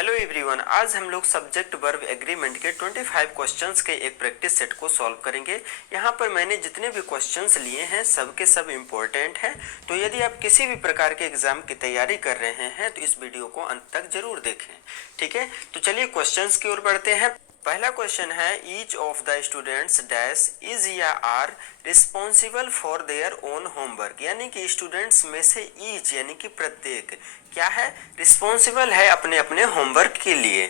Hello everyone, आज हम लोग सब्जेक्ट वर्ब एग्रीमेंट के 25 क्वेश्चंस के एक प्रैक्टिस सेट को सॉल्व करेंगे। यहाँ पर मैंने जितने भी क्वेश्चंस लिए हैं सब के सब इम्पोर्टेंट हैं, तो यदि आप किसी भी प्रकार के एग्जाम की तैयारी कर रहे हैं तो इस वीडियो को अंत तक जरूर देखें। ठीक है, तो चलिए क्वेश्चंस की ओर बढ़ते हैं। पहला क्वेश्चन है, each of the students dash is या are responsible for their own homework. यानी कि स्टूडेंट्स में से ईच यानी कि प्रत्येक क्या है, रिस्पॉन्सिबल है अपने अपने होमवर्क के लिए।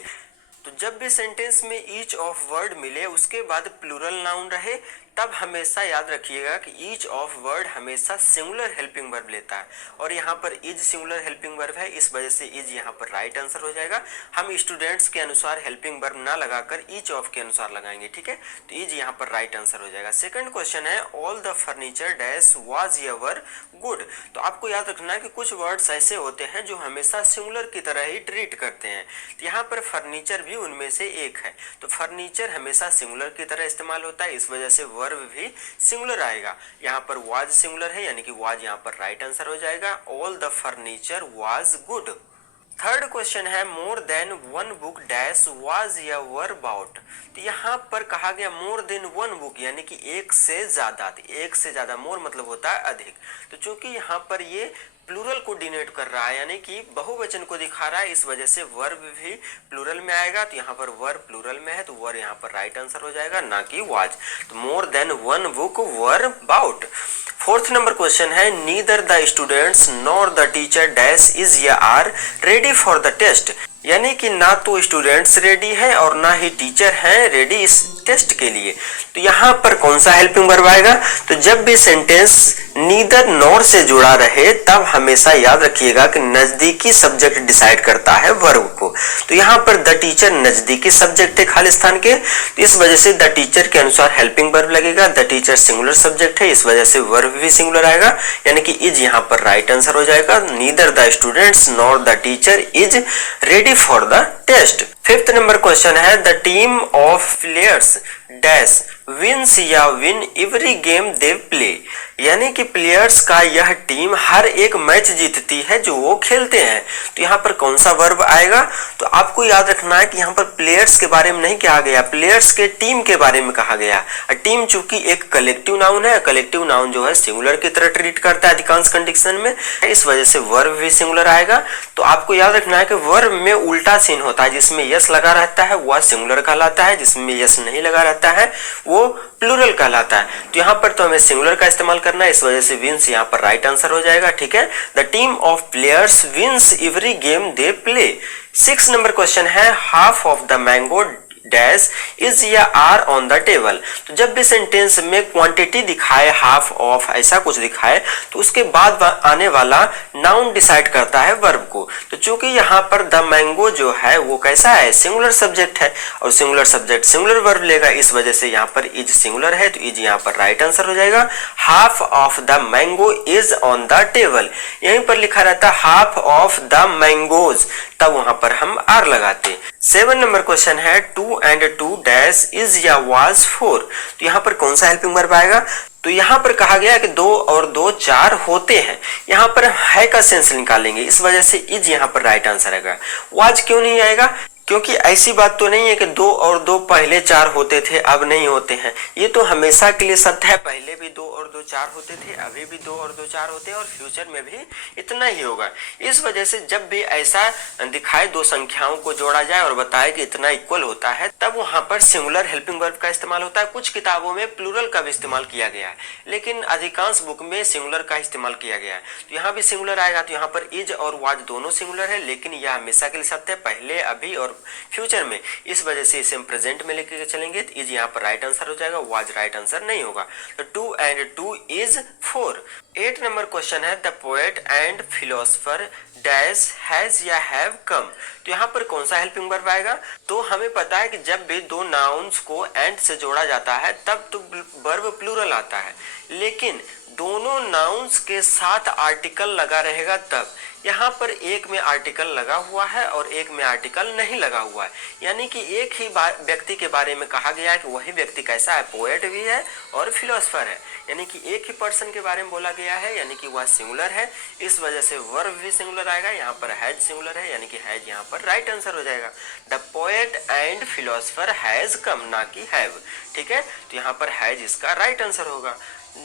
तो जब भी सेंटेंस में ईच ऑफ वर्ड मिले उसके बाद प्लूरल नाउन रहे तब हमेशा याद रखिएगा कि ईच ऑफ वर्ड हमेशा सिंगुलर हेल्पिंग वर्ब लेता है, और यहाँ पर इज सिंगुलर हेल्पिंग वर्ब है, इस वजह से इज यहाँ पर राइट आंसर हो जाएगा। हम स्टूडेंट्स के अनुसार हेल्पिंग वर्ब ना लगाकर ईच ऑफ के अनुसार लगाएंगे। ठीक है, तो इज यहाँ पर राइट आंसर हो जाएगा। सेकंड क्वेश्चन है, all the furniture dash was ever good. तो आपको याद रखना है कि कुछ वर्ड्स ऐसे होते हैं जो हमेशा सिंगुलर की तरह ही ट्रीट करते हैं, तो यहाँ पर फर्नीचर भी उनमें से एक है। तो फर्नीचर हमेशा सिंगुलर की तरह इस्तेमाल होता है, इस वजह से वर्ब भी सिंगुलर आएगा। यहाँ पर वाज सिंगुलर है यानी कि वाज यहाँ पर राइट आंसर हो जाएगा। All the furniture was good. Third question है, more than one book dash was या वर अबाउट। तो यहाँ पर कहा गया मोर देन वन बुक यानी कि एक से ज्यादा। एक से ज्यादा, मोर मतलब होता है अधिक, तो चूंकि यहाँ पर ये प्लूरल को डिनोट कर रहा है यानी कि बहुवचन को दिखा रहा है, इस वजह से वर्ब भी प्लूरल में आएगा। तो यहाँ पर वर्ब प्लूरल में है तो वर यहाँ पर राइट आंसर हो जाएगा, ना कि वाज। तो more than one book were about. Fourth number question है, neither the students nor the teacher dash is या are ready for the test. यानी कि ना तो स्टूडेंट्स रेडी है और ना ही टीचर है रेडी इस टेस्ट के लिए। तो यहाँ पर कौन सा हेल्पिंग वर्ब आएगा, तो जब भी सेंटेंस नीदर नॉर से जुड़ा रहे तब हमेशा याद रखिएगा कि नजदीकी सब्जेक्ट डिसाइड करता है वर्ब को। तो यहाँ पर द टीचर नजदीकी सब्जेक्ट है खालिस्तान के, तो इस वजह से द टीचर के अनुसार हेल्पिंग वर्ब लगेगा। द टीचर सिंगुलर सब्जेक्ट है, इस वजह से वर्ब भी सिंगुलर आएगा, यानी कि इज यहाँ पर राइट आंसर हो जाएगा। Neither the students nor the teacher is ready for the test. Fifth number question है, the team of players dash wins या win every game they play. यानी कि प्लेयर्स का यह टीम हर एक मैच जीतती है जो वो खेलते हैं। तो यहाँ पर कौन सा वर्ब आएगा, तो आपको याद रखना है कि यहाँ पर प्लेयर्स के बारे में नहीं कहा गया, प्लेयर्स के टीम के बारे में कहा गया। टीम चूंकि एक कलेक्टिव नाउन है, कलेक्टिव नाउन जो है सिंगुलर की तरह ट्रीट करता है अधिकांश कंडीशन में, इस वजह से वर्ब भी सिंगुलर आएगा। तो आपको याद रखना है कि वर्ब में उल्टा सीन होता है, जिसमें यस लगा रहता है वह सिंगुलर कहलाता है, जिसमें यस नहीं लगा रहता है वो प्लूरल कहलाता है। तो यहाँ पर तो हमें सिंगुलर का इस्तेमाल करना है, इस वजह से विंस यहाँ पर राइट आंसर हो जाएगा। ठीक है, the team of players wins every game they play. 6 number question है, half of the mango dash is या आर ऑन द टेबल। तो जब भी सेंटेंस में क्वांटिटी दिखाए, हाफ ऑफ ऐसा कुछ दिखाए, तो उसके बाद आने वाला नाउन डिसाइड करता है वर्ब को। तो चूंकि यहाँ पर द मैंगो जो है वो कैसा है, सिंगुलर सब्जेक्ट है, और सिंगुलर सब्जेक्ट सिंगुलर वर्ब लेगा, इस वजह से यहाँ पर इज सिंगुलर है, तो इज यहाँ पर राइट आंसर हो जाएगा। Half of the mango is on the table. यहीं पर लिखा रहता है हाफ ऑफ द मैंगोज, तब वहां पर हम आर लगाते। 7 नंबर क्वेश्चन है, 2 and 2 डैश इज या वाज 4। तो यहाँ पर कौन सा हेल्पिंग वर्ब आएगा, तो यहाँ पर कहा गया कि 2 और 2 4 होते हैं, यहाँ पर है का सेंस निकालेंगे, इस वजह से इज यहाँ पर राइट आंसर आएगा। वाज क्यों नहीं आएगा, क्योंकि ऐसी बात तो नहीं है कि 2 और 2 पहले 4 होते थे अब नहीं होते हैं, ये तो हमेशा के लिए सत्य है। पहले भी 2 और 2 4 होते थे, अभी भी 2 और 2 4 होते हैं, और फ्यूचर में भी इतना ही होगा। इस वजह से जब भी ऐसा दिखाए दो संख्याओं को जोड़ा जाए और बताए कि इतना इक्वल होता है, तब वहां पर सिंगुलर हेल्पिंग वर्ब का इस्तेमाल होता है। कुछ किताबों में प्लूरल का भी इस्तेमाल किया गया है, लेकिन अधिकांश बुक में सिंगुलर का इस्तेमाल किया गया है। तो यहाँ भी सिंगुलर आएगा, तो यहाँ पर इज और वाज दोनों सिंगुलर है, लेकिन यह हमेशा के लिए सत्य है, पहले अभी और फ्यूचर में, इस वजह से इसे हम प्रेजेंट में लेके चलेंगे। तो इज यहाँ पर राइट आंसर हो जाएगा, वाज राइट आंसर नहीं होगा। तो 2 and 2 इज 4। 8 नंबर क्वेश्चन है, the poet and philosopher dash has या हैव कम। तो यहाँ पर कौन सा हेल्पिंग वर्ब आएगा, तो हमें पता है कि जब भी दो नाउन्स को एंड से जोड़ा जाता है तब तो वर्ब प्लूरल आता है, लेकिन दोनों नाउन्स के साथ आर्टिकल लगा रहेगा तब। यहाँ पर एक में आर्टिकल लगा हुआ है और एक में आर्टिकल नहीं लगा हुआ है, यानी कि एक ही व्यक्ति के बारे में कहा गया है कि वही व्यक्ति कैसा है, पोएट भी है और फिलोसफर है, यानी कि एक ही पर्सन के बारे में बोला गया है यानी कि वह सिंगुलर है, इस वजह से वर्ब भी सिंगुलर आएगा। यहाँ पर हैज सिंगुलर है यानी कि हैज यहाँ पर राइट आंसर हो जाएगा। The poet and philosopher has come, ना कि हैव, ठीक है, तो यहाँ पर हैज इसका राइट आंसर होगा।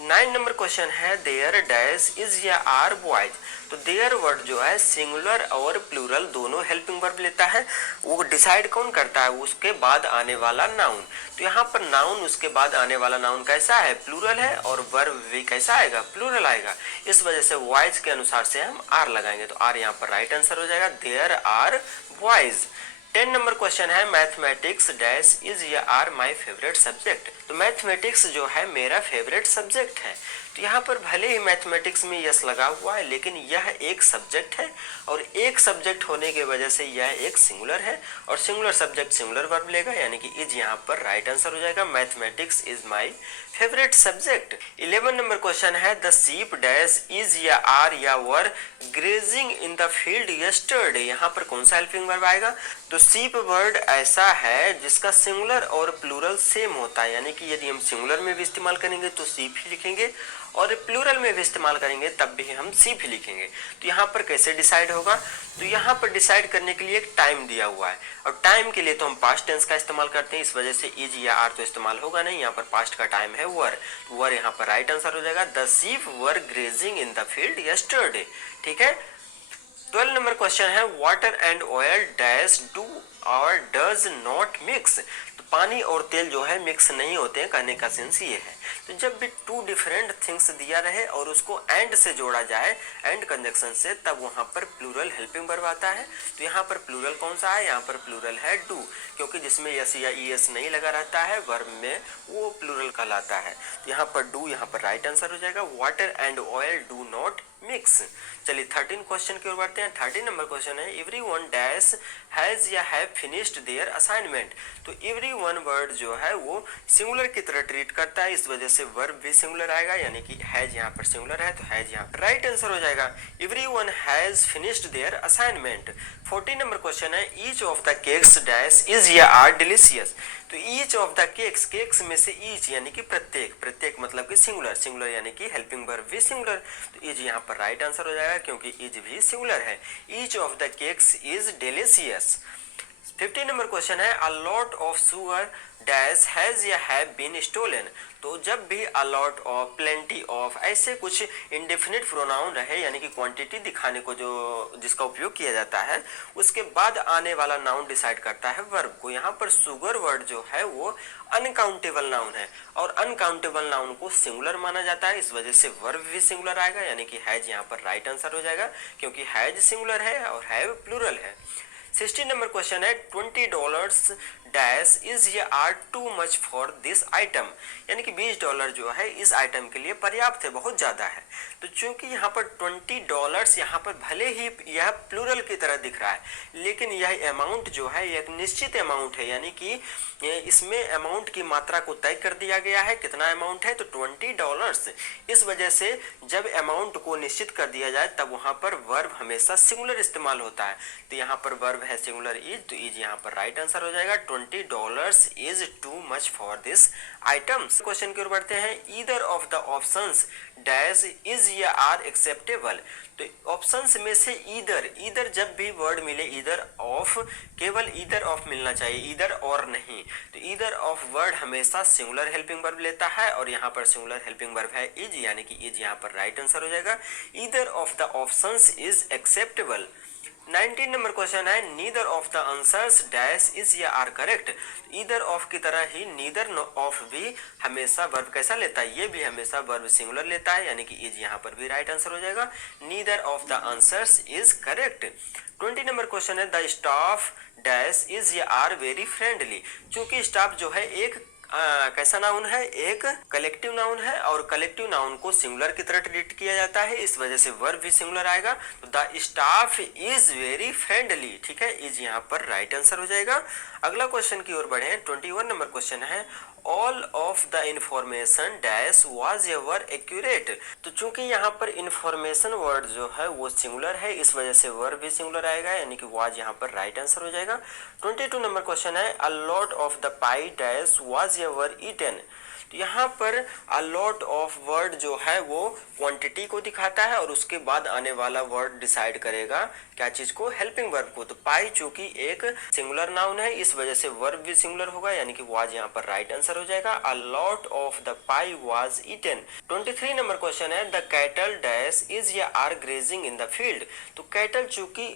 9 नंबर क्वेश्चन है देयर डैश इज या आर बॉयज। तो देयर वर्ड जो है सिंगुलर और प्लूरल दोनों हेल्पिंग वर्ब लेता है, वो डिसाइड कौन करता है, उसके बाद आने वाला नाउन। तो यहाँ पर नाउन उसके बाद आने वाला नाउन कैसा है, प्लूरल है, और वर्ब भी कैसा आएगा, प्लूरल आएगा। इस वजह से वॉइज के अनुसार से हम आर लगाएंगे, तो आर यहाँ पर राइट आंसर हो जाएगा, there are boys. 10 number question है मैथमेटिक्स डैश इज या आर माई फेवरेट सब्जेक्ट। तो मैथमेटिक्स जो है मेरा फेवरेट सब्जेक्ट है। तो यहाँ पर भले ही मैथमेटिक्स में यस लगा हुआ है, लेकिन यह एक सब्जेक्ट है, और एक सब्जेक्ट होने की वजह से यह एक सिंगुलर है, और सिंगुलर सब्जेक्ट सिंगुलर वर्ब लेगा, यानी कि इज यहाँ पर राइट आंसर हो जाएगा, mathematics is my favourite subject. 11 number question है द शीप डैश इज या आर या were grazing in the field yesterday. यहाँ पर कौन सा हेल्पिंग वर्ब आएगा, तो शीप वर्ड ऐसा है जिसका सिंगुलर और प्लूरल सेम होता है, यानी कि यदि हम सिंगुलर में भी इस्तेमाल करेंगे तो शीप ही लिखेंगे, और प्लूरल में भी इस्तेमाल करेंगे तब भी हम शीप ही लिखेंगे। तो यहाँ पर कैसे डिसाइड होगा, तो यहाँ पर डिसाइड करने के लिए एक टाइम दिया हुआ है, और टाइम के लिए तो हम पास्ट टेंस का इस्तेमाल करते हैं, इस वजह से इज या आर तो इस्तेमाल होगा नहीं, यहाँ पर पास्ट का टाइम है वर, तो वर यहाँ पर राइट आंसर हो जाएगा, the sheep were grazing in the field yesterday, ठीक है। 12 नंबर क्वेश्चन है water and oil dash do और डज नॉट मिक्स। तो पानी और तेल जो है मिक्स नहीं होते हैं, कहने का सेंस ये है। तो जब भी टू डिफरेंट थिंग्स दिया रहे और उसको एंड से जोड़ा जाए, एंड कंजक्शन से, तब वहां पर प्लूरल हेल्पिंग वर्ब आता है। तो यहाँ पर प्लूरल कौन सा है, यहाँ पर प्लूरल है डू, क्योंकि जिसमें यस या ईएस नहीं लगा रहता है वर्ब में, वो प्लूरल कहलाता है। तो यहाँ पर डू यहाँ पर राइट आंसर हो जाएगा, water and oil do not mix. चलिए 13 क्वेश्चन की ओर बढ़ते हैं। 13 नंबर क्वेश्चन है एवरीवन डैश हैज या हैव फिनिश्ड देयर असाइनमेंट। तो एवरीवन वर्ड जो है वो सिंगुलर की तरह ट्रीट करता है, इस वजह से वर्ब भी सिंगुलर आएगा, यानी कि हैज यहाँ पर सिंगुलर है, तो हैज यहाँ राइट आंसर हो जाएगा, everyone has finished their assignment. 14 number question है each of the cakes dash is या आर डिलीशियस। तो each of the cakes, cakes में से ईच यानी कि प्रत्येक, प्रत्येक मतलब कि सिंगुलर, सिंगुलर यानी कि हेल्पिंग वर्ब भी सिंगुलर, तो इज यहाँ पर राइट आंसर हो जाएगा, क्योंकि इज भी सिंगुलर है। Each of the cakes is delicious. 15 number question है a lot of sugar dash has या हैव बीन स्टोलन। तो जब भी a lot of, plenty of, ऐसे कुछ इंडेफिनिट प्रोनाउन रहे, यानी कि क्वांटिटी दिखाने को जो जिसका उपयोग किया जाता है, उसके बाद आने वाला नाउन डिसाइड करता है वर्ब को। यहाँ पर शुगर वर्ड जो है वो अनकाउंटेबल नाउन है, और अनकाउंटेबल नाउन को सिंगुलर माना जाता है, इस वजह से वर्ब भी सिंगुलर आएगा, यानी कि हैज यहाँ पर राइट आंसर हो जाएगा, क्योंकि हैज सिंगुलर है और हैव प्लूरल है। 16 नंबर क्वेश्चन है $20 डैश इज या are too much for this item. यानी कि $20 जो है इस आइटम के लिए पर्याप्त है, बहुत ज्यादा है। तो चूंकि यहाँ पर $20 यहाँ पर भले ही यह प्लूरल की तरह दिख रहा है, लेकिन यह अमाउंट जो है एक निश्चित अमाउंट है, यानी कि इसमें अमाउंट की मात्रा को तय कर दिया गया है, कितना अमाउंट है, तो $20। इस वजह से जब अमाउंट को निश्चित कर दिया जाए तब वहां पर वर्ब हमेशा सिंगुलर इस्तेमाल होता है। तो यहाँ पर वर्ब है सिंगुलर इज, तो इज यहाँ पर राइट आंसर हो जाएगा, $20 is to much for this items. Question की ओर बढ़ते हैं either of the options dash is या आर एक्सेप्टेबल। तो ऑप्शंस में से ईदर, ईदर जब भी वर्ड मिले, ईदर ऑफ, केवल ईदर ऑफ मिलना चाहिए, ईदर और नहीं। तो ईदर ऑफ वर्ड हमेशा सिंगुलर हेल्पिंग वर्ब लेता है, और यहाँ पर सिंगुलर हेल्पिंग वर्ब है इज, यानी कि इज यहाँ पर राइट आंसर हो जाएगा, either of the options is acceptable. 19 number question है neither of the answers dash is या आर करेक्ट। ईदर ऑफ की तरह ही नीदर ऑफ भी हमेशा वर्ब कैसा लेता है, ये भी हमेशा वर्ब सिंगुलर लेता है, यानी कि इज यहाँ पर भी राइट आंसर हो जाएगा, neither of the answers is correct. 20 number question है द स्टाफ डैश इज या आर वेरी फ्रेंडली। चूंकि स्टाफ जो है एक कैसा नाउन है, एक कलेक्टिव नाउन है, और कलेक्टिव नाउन को सिंगुलर की तरह ट्रीट किया जाता है, इस वजह से वर्ब भी सिंगुलर आएगा। तो the staff is very friendly, ठीक है, इज यहाँ पर राइट आंसर हो जाएगा। अगला क्वेश्चन की ओर बढ़े, 21 नंबर क्वेश्चन है all of the information dash was ever accurate. तो चूंकि यहाँ पर इंफॉर्मेशन वर्ड जो है वो सिंगुलर है, इस वजह से वर्ब भी सिंगुलर आएगा, यानी कि वाज यहाँ पर राइट आंसर हो जाएगा। 22 नंबर क्वेश्चन है a lot of the pie dash was ever eaten. तो यहाँ पर अ लॉट ऑफ वर्ड जो है वो क्वांटिटी को दिखाता है और उसके बाद आने वाला वर्ड डिसाइड करेगा क्या चीज को, हेल्पिंग वर्ब को। तो पाई चूंकि एक सिंगुलर नाउन है इस वजह से वर्ब भी सिंगुलर होगा, यानी कि वाज यहाँ पर राइट आंसर हो जाएगा। A lot of the pie was eaten. 23 number question है द कैटल डैश इज या are grazing in the field. तो कैटल चूंकि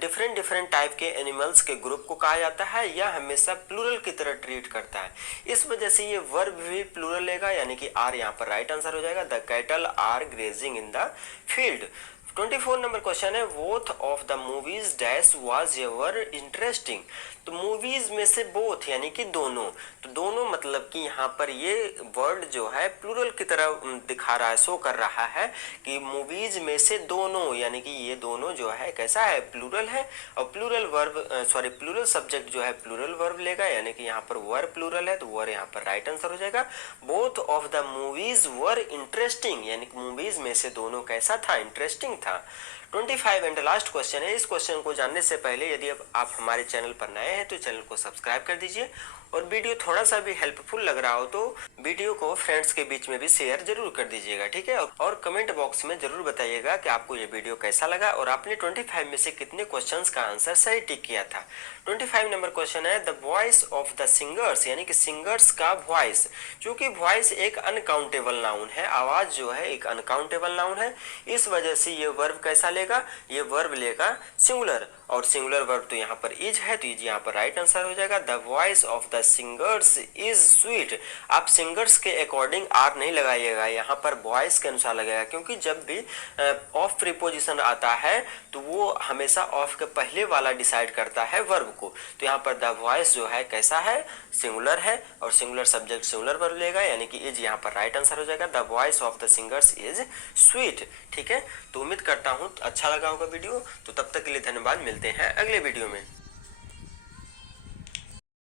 डिफरेंट डिफरेंट टाइप के एनिमल्स के ग्रुप को कहा जाता है, यह हमेशा प्लूरल की तरह ट्रीट करता है, इस वजह से ये वर्ब भी प्लूरल लेगा, यानी कि आर यहाँ पर राइट आंसर हो जाएगा। The cattle are grazing in the field. 24 number question है both of the movies dash was ever interesting. तो मूवीज में से बोथ यानी कि दोनों, तो दोनों मतलब कि यहाँ पर ये वर्ड जो है प्लूरल की तरह दिखा रहा है, शो कर रहा है कि मूवीज में से दोनों, यानी कि ये दोनों जो है कैसा है, प्लूरल है। और प्लूरल वर्ब प्लूरल सब्जेक्ट जो है प्लूरल वर्ब लेगा, यानी कि यहाँ पर वर प्लूरल है तो वर यहाँ पर राइट आंसर हो जाएगा। Both of the movies were interesting, यानी कि मूवीज में से दोनों कैसा था, इंटरेस्टिंग था। 25 एंड लास्ट क्वेश्चन है। इस क्वेश्चन को जानने से पहले यदि आप हमारे चैनल पर नए हैं तो चैनल को सब्सक्राइब कर दीजिए, और वीडियो थोड़ा सा भी हेल्पफुल लग रहा हो तो वीडियो को फ्रेंड्स के बीच में भी शेयर जरूर कर दीजिएगा, ठीक है। और कमेंट बॉक्स में जरूर बताइएगा कि आपको ये वीडियो कैसा लगा और आपने 25 में से कितने क्वेश्चंस का आंसर सही टिक किया था। 25 नंबर क्वेश्चन है the voice of the singers, यानी कि सिंगर्स का वॉइस। चूंकि वॉइस एक अनकाउंटेबल नाउन है, आवाज जो है एक अनकाउंटेबल नाउन है, इस वजह से ये वर्ब कैसा लेगा, ये वर्ब लेगा सिंगुलर, और सिंगुलर वर्ब तो यहाँ पर इज है तो इज यहाँ पर राइट आंसर हो जाएगा। The voice of the singers is sweet. आप सिंगर्स के अकॉर्डिंग आर नहीं लगाइएगा, यहाँ पर वॉइस के अनुसार लगेगा, क्योंकि जब भी ऑफ प्रीपोजिशन आता है तो वो हमेशा ऑफ के पहले वाला डिसाइड करता है वर्ब को। तो यहाँ पर द वॉइस जो है कैसा है, सिंगुलर है, और सिंगुलर सब्जेक्ट सिंगुलर वर्ब लेगा, यानी कि इज यहाँ पर राइट आंसर हो जाएगा। The voice of the singers is sweet, ठीक है। तो उम्मीद करता हूँ अच्छा लगा होगा वीडियो, तो तब तक के लिए धन्यवाद, मिलते हैं अगले वीडियो में।